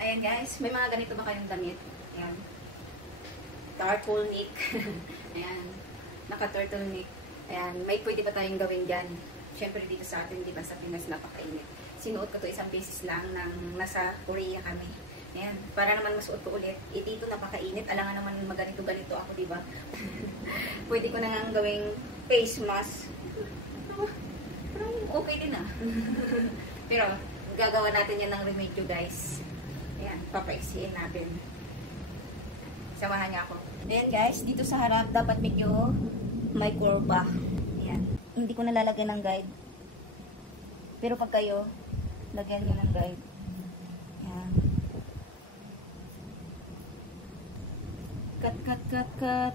Ayan guys, may mga ganito ba kayong damit? Ayan. Turtleneck. Ayan. Naka-turtleneck. Ayan. May pwede ba tayong gawin dyan? Siyempre dito sa atin, di ba sa Pinas napakainit. Sinuot ko to isang beses lang nang nasa Korea kami. Ayan. Para naman masuot ko ulit. Dito napakainit. Alangan naman maganito-ganito ako, di ba? Pwede ko na nga gawing face mask. Parang okay din ah. Pero, gagawa natin yan ng remedyo guys. Ayan, papaisiin natin. Samahan niya ako. Ayan guys, dito sa harap dapat medyo may kurba. Ayan. Hindi ko nalalagyan ng guide. Pero pag kayo, lagyan nyo ng guide. Ayan. Cut.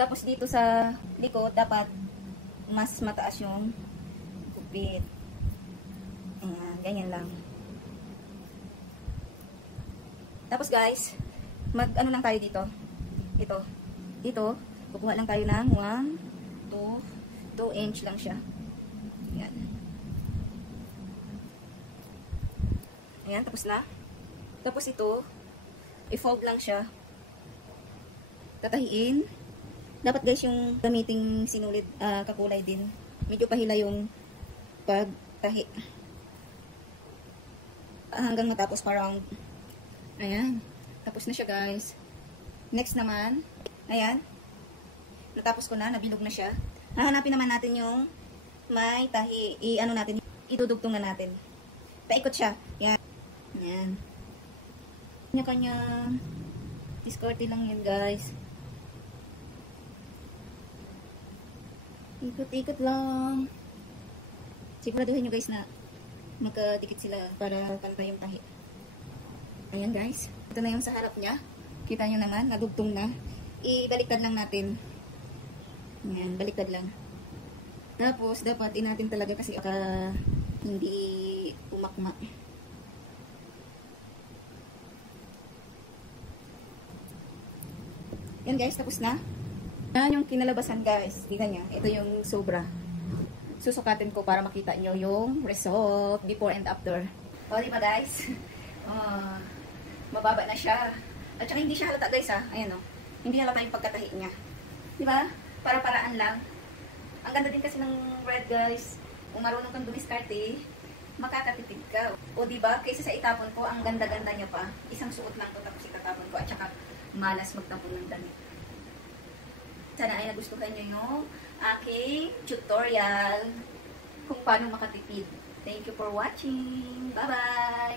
Tapos dito sa likod, dapat mas mataas yung gupit. Ayan, ganyan lang. Tapos guys, ano lang tayo dito. Dito, kukuha lang tayo ng 2 inch lang siya. Ayan. Ayan, tapos na. Tapos ito, i-fold lang siya. Tatahiin. Dapat guys yung gamiting sinulid, kakulay din. Medyo pahila yung pagtahi. Hanggang matapos parang ayan. Tapos na siya guys. Next naman. Ayan. Natapos ko na. Nabilog na siya. Hahanapin naman natin yung may tahi. I-ano natin. Idudugtong na natin. Paikot siya. Ayan. Ayan. Kanya-kanya. Diskarte lang yan guys. Ikot-ikot lang. Siguraduhin nyo guys na magkadikit sila para pantay yung tahi. Ayan guys. Ito na yung sa harap niya. Kita nyo naman, nadugtong na. Ibaliktad lang natin. Ayan, baliktad lang. Tapos, dapat natin talaga kasi hindi umakma. Yan guys, tapos na. Yan yung kinalabasan guys. Tingnan nyo, ito yung sobra. Susukatin ko para makita nyo yung result before and after. O, diba guys? Mababa na siya. At saka hindi siya halata guys ha. Ayan o. Hindi halata yung pagkatahi niya. Diba? Para-paraan lang. Ang ganda din kasi ng red guys. Kung marunong kang dumiskarte, makakatipid ka. O diba? Kaysa sa itapon ko, ang ganda-ganda niya pa. Isang suot lang ko tapos itatapon ko. At saka malas magtapon ng damit. Sana ay nagustuhan nyo yung aking tutorial kung paano makatipid. Thank you for watching. Bye-bye!